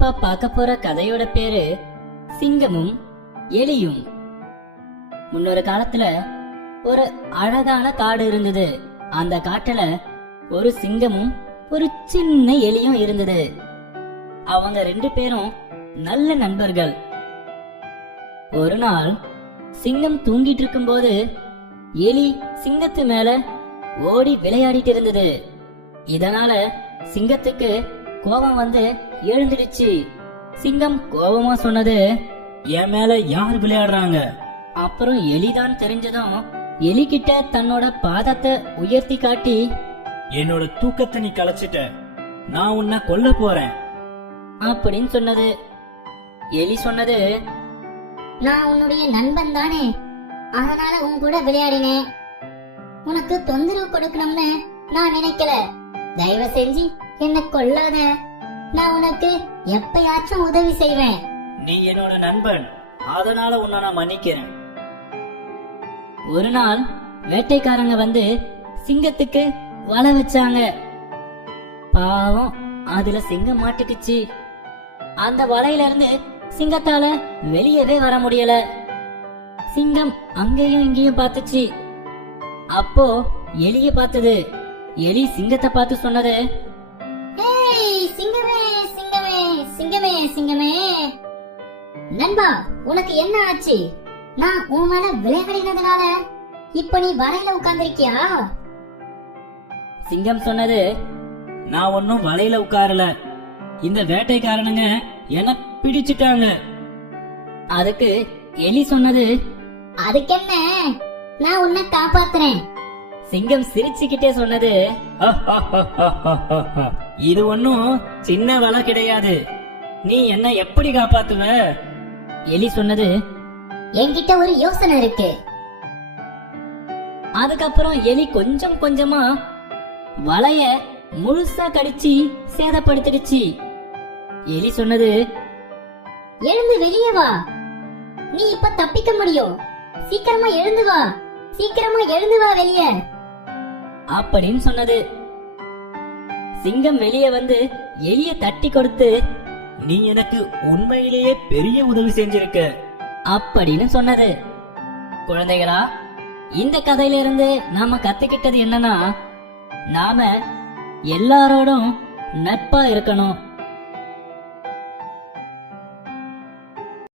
இப்ப பார்க்க போற கதையோட பேரு சிங்கமும் எலியும். முன்னொரு காலத்துல ஒரு அழகான காடு இருந்தது. அந்த காட்டுல ஒரு சிங்கமும் ஒரு சின்ன எலியும் இருந்தது. அவங்க ரெண்டு பேரும் நல்ல நண்பர்கள். ஒரு நாள் சிங்கம் தூங்கிட்டு இருக்கும்போது எலி சிங்கத்து மேல ஓடி விளையாடிட்டு இருந்தது. இதனால சிங்கத்துக்கு கோபம் வந்து எழுந்துடுச்சு. சிங்கம் கோபமா சொன்னது, என் மேல யார் விளையாடுறாங்க? அப்புறம் எலிதான் தெரிஞ்சதும் எலி கிட்ட தன்னோட பாதத்தை உயர்த்தி காட்டி, என்னோட தூக்கத்தை நீ கலைச்சிட்ட, நான் உன்னை கொல்ல போறேன் அப்படின்னு சொன்னது. எலி சொன்னது, நான் உன்னுடைய நண்பன் தானே, அதனால உன் கூட விளையாடினேன். உனக்கு தொந்தரவு கொடுக்கணும்னு நான் நினைக்கல. தயவு செஞ்சு என்ன கொல்லாத. நான் உனக்கு எப்பயாச்சும் உதவி செய்வேன். நீ என்னோட நண்பன், அதனால உன்னை நான் மன்னிக்கிறேன். ஒரு நாள் வேட்டைக்காரங்க வந்து சிங்கத்துக்கு வலை வச்சாங்க. பாவம், அதுல சிங்கம் மாட்டிக்குச்சு. அந்த வலையில இருந்து சிங்கத்தால வெளியவே வர முடியல. சிங்கம் அங்கேயும் இங்கேயும் பார்த்துச்சு. அப்போ எலிய பார்த்தது. எலி சிங்கத்தை பார்த்து சொன்னது, ஏய் சிங்கமே சிங்கமே சிங்கமே சிங்கமே, நண்பா உனக்கு என்ன ஆச்சு? நான் உன் மேல விளையாடினதுனால இப்ப நீ வலையில உட்கார்ந்திருக்கியா? சிங்கம் சொன்னது, நான் ஒன்னும் வலையில உட்காரல, இந்த வேட்டைக்காரனுங்க என்ன பிடிச்சிட்டாங்க. அதுக்கு எலி சொன்னது, அதுக்கென்ன, நான் உன்னை காப்பாத்துறேன். சிங்கம் சிரிச்சுக்கிட்டே சொன்னது, இது ஒன்னும் சின்ன வலை கிடையாது, நீ என்ன எப்படி காப்பாத்துவ? எலி சொன்னது, என்கிட்ட ஒரு யோசனை இருக்கு. அதுக்கப்புறம் எலி கொஞ்சம் கொஞ்சமா வலைய முழுசா கடிச்சு சேதப்படுத்திடுச்சு. எலி சொன்னது, எழுந்து வெளியே வா, நீ இப்ப தப்பிக்க முடியும். சீக்கிரமா எழுந்து வா, சீக்கிரமா எழுந்து வா வெளியே அப்படின்னு சொன்னது. சிங்கம் வெளியே வந்து எலிய தட்டி கொடுத்து, நீ எனக்கு உண்மையிலேயே பெரிய உதவி செஞ்சிருக்க அப்படின்னு சொன்னது. குழந்தைகளா, இந்த கதையில இருந்து நாம கத்துக்கிட்டது என்னன்னா, நாம எல்லாரோடும் நட்பா இருக்கணும்.